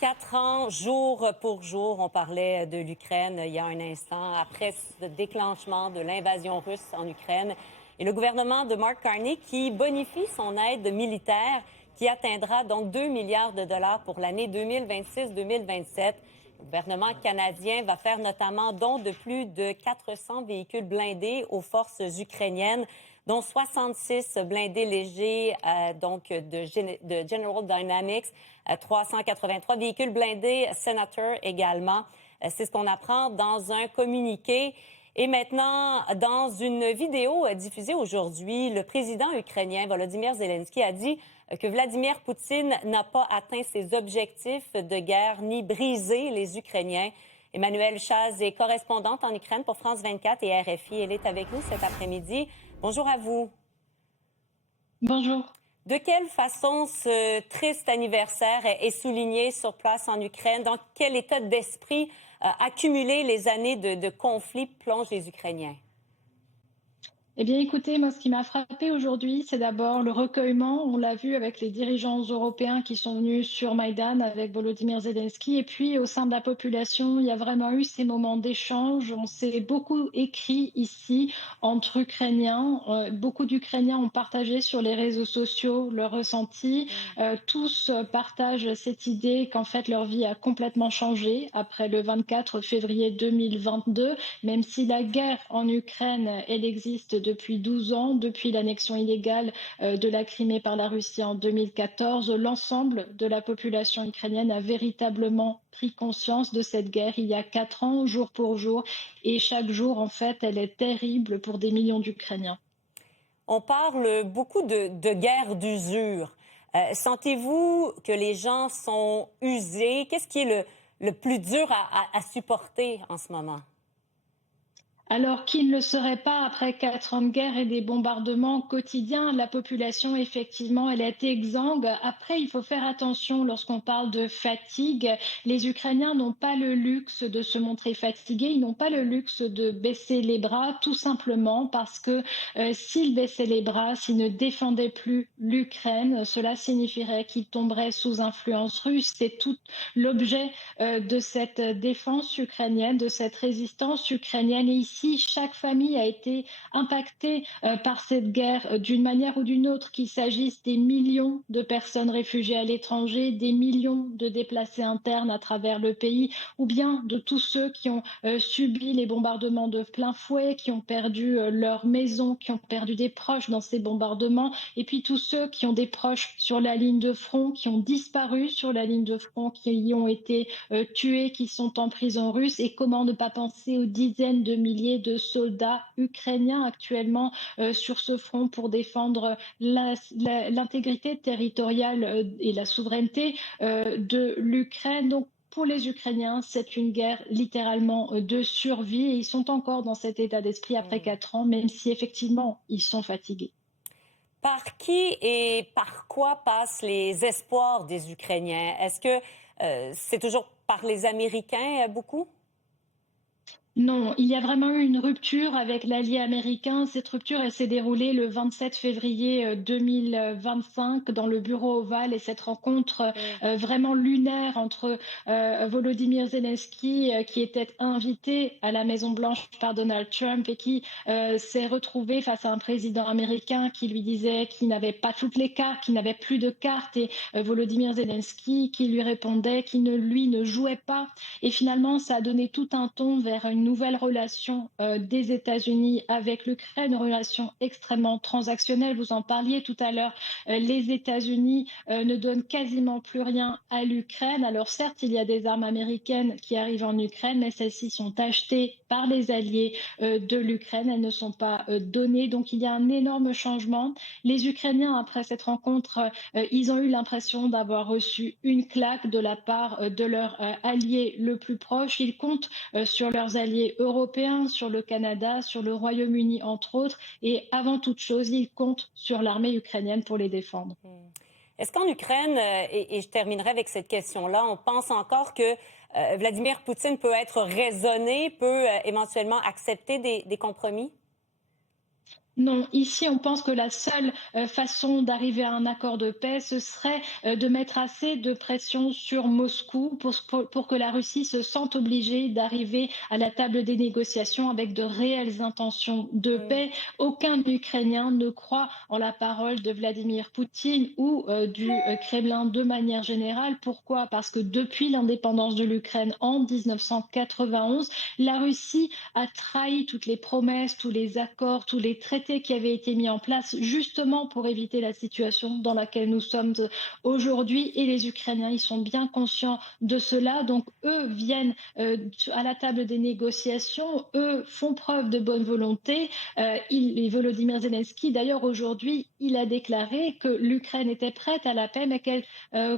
4 ans, jour pour jour, on parlait de l'Ukraine il y a un instant, après ce déclenchement de l'invasion russe en Ukraine. Et le gouvernement de Mark Carney qui bonifie son aide militaire qui atteindra donc 2 milliards de dollars pour l'année 2026-2027. Le gouvernement canadien va faire notamment don de plus de 400 véhicules blindés aux forces ukrainiennes, dont 66 blindés légers de General Dynamics, 383 véhicules blindés Senator également. C'est ce qu'on apprend dans un communiqué. Et maintenant, dans une vidéo diffusée aujourd'hui, le président ukrainien Volodymyr Zelensky a dit que Vladimir Poutine n'a pas atteint ses objectifs de guerre ni brisé les Ukrainiens. Emmanuelle Chaz est correspondante en Ukraine pour France 24 et RFI. Elle est avec nous cet après-midi. Bonjour à vous. Bonjour. De quelle façon ce triste anniversaire est souligné sur place en Ukraine? Dans quel état d'esprit accumulé les années de conflit plongent les Ukrainiens? Eh bien, écoutez, moi, ce qui m'a frappé aujourd'hui, c'est d'abord le recueillement. On l'a vu avec les dirigeants européens qui sont venus sur Maïdan avec Volodymyr Zelensky. Et puis, au sein de la population, il y a vraiment eu ces moments d'échange. On s'est beaucoup écrit ici entre Ukrainiens. Beaucoup d'Ukrainiens ont partagé sur les réseaux sociaux leurs ressentis. Tous partagent cette idée qu'en fait, leur vie a complètement changé après le 24 février 2022. Même si la guerre en Ukraine, elle existe depuis 12 ans, depuis l'annexion illégale de la Crimée par la Russie en 2014, l'ensemble de la population ukrainienne a véritablement pris conscience de cette guerre il y a 4 ans, jour pour jour. Et chaque jour, en fait, elle est terrible pour des millions d'Ukrainiens. On parle beaucoup de guerre d'usure. Sentez-vous que les gens sont usés? Qu'est-ce qui est le plus dur à supporter en ce moment? Alors qu'il ne le serait pas après 4 ans de guerre et des bombardements quotidiens, la population, effectivement, elle est exsangue. Après, il faut faire attention lorsqu'on parle de fatigue. Les Ukrainiens n'ont pas le luxe de se montrer fatigués, ils n'ont pas le luxe de baisser les bras, tout simplement parce que s'ils baissaient les bras, s'ils ne défendaient plus l'Ukraine, cela signifierait qu'ils tomberaient sous influence russe. C'est tout l'objet de cette défense ukrainienne, de cette résistance ukrainienne. Et ici, chaque famille a été impactée par cette guerre d'une manière ou d'une autre, qu'il s'agisse des millions de personnes réfugiées à l'étranger, des millions de déplacés internes à travers le pays, ou bien de tous ceux qui ont subi les bombardements de plein fouet, qui ont perdu leur maison, qui ont perdu des proches dans ces bombardements, et puis tous ceux qui ont des proches sur la ligne de front, qui ont disparu sur la ligne de front, qui y ont été tués, qui sont en prison russe. Et comment ne pas penser aux dizaines de milliers de soldats ukrainiens actuellement sur ce front pour défendre l'intégrité territoriale et la souveraineté de l'Ukraine. Donc, pour les Ukrainiens, c'est une guerre littéralement de survie et ils sont encore dans cet état d'esprit après 4 ans, même si effectivement ils sont fatigués. Par qui et par quoi passent les espoirs des Ukrainiens? Est-ce que c'est toujours par les Américains beaucoup? Non, il y a vraiment eu une rupture avec l'allié américain. Cette rupture, elle s'est déroulée le 27 février 2025 dans le bureau ovale et cette rencontre vraiment lunaire entre Volodymyr Zelensky, qui était invité à la Maison-Blanche par Donald Trump et qui s'est retrouvé face à un président américain qui lui disait qu'il n'avait pas toutes les cartes, qu'il n'avait plus de cartes et Volodymyr Zelensky qui lui répondait qu'il lui ne jouait pas. Et finalement, ça a donné tout un ton vers une nouvelle relation des États-Unis avec l'Ukraine, une relation extrêmement transactionnelle. Vous en parliez tout à l'heure. Les États-Unis ne donnent quasiment plus rien à l'Ukraine. Alors certes, il y a des armes américaines qui arrivent en Ukraine, mais celles-ci sont achetées par les alliés de l'Ukraine. Elles ne sont pas données. Donc il y a un énorme changement. Les Ukrainiens, après cette rencontre, ils ont eu l'impression d'avoir reçu une claque de la part de leur allié le plus proche. Ils comptent sur leurs alliés européens, sur le Canada, sur le Royaume-Uni, entre autres. Et avant toute chose, ils comptent sur l'armée ukrainienne pour les défendre. Est-ce qu'en Ukraine, et je terminerai avec cette question-là, on pense encore que Vladimir Poutine peut être raisonné, peut éventuellement accepter des compromis? Non, ici, on pense que la seule façon d'arriver à un accord de paix, ce serait de mettre assez de pression sur Moscou pour que la Russie se sente obligée d'arriver à la table des négociations avec de réelles intentions de Mm. paix. Aucun Ukrainien ne croit en la parole de Vladimir Poutine ou du Kremlin de manière générale. Pourquoi? Parce que depuis l'indépendance de l'Ukraine en 1991, la Russie a trahi toutes les promesses, tous les accords, tous les traités qui avaient été mis en place justement pour éviter la situation dans laquelle nous sommes aujourd'hui. Et les Ukrainiens, ils sont bien conscients de cela. Donc, eux viennent à la table des négociations, eux font preuve de bonne volonté. Et Volodymyr Zelensky, d'ailleurs, aujourd'hui, il a déclaré que l'Ukraine était prête à la paix, mais qu'elle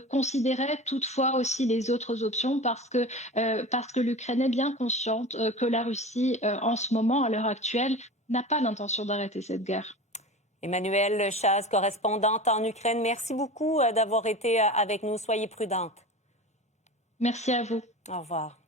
considérait toutefois aussi les autres options parce que l'Ukraine est bien consciente que la Russie, en ce moment, à l'heure actuelle, n'a pas l'intention d'arrêter cette guerre. Emmanuelle Chaz, correspondante en Ukraine, merci beaucoup d'avoir été avec nous. Soyez prudente. Merci à vous. Au revoir.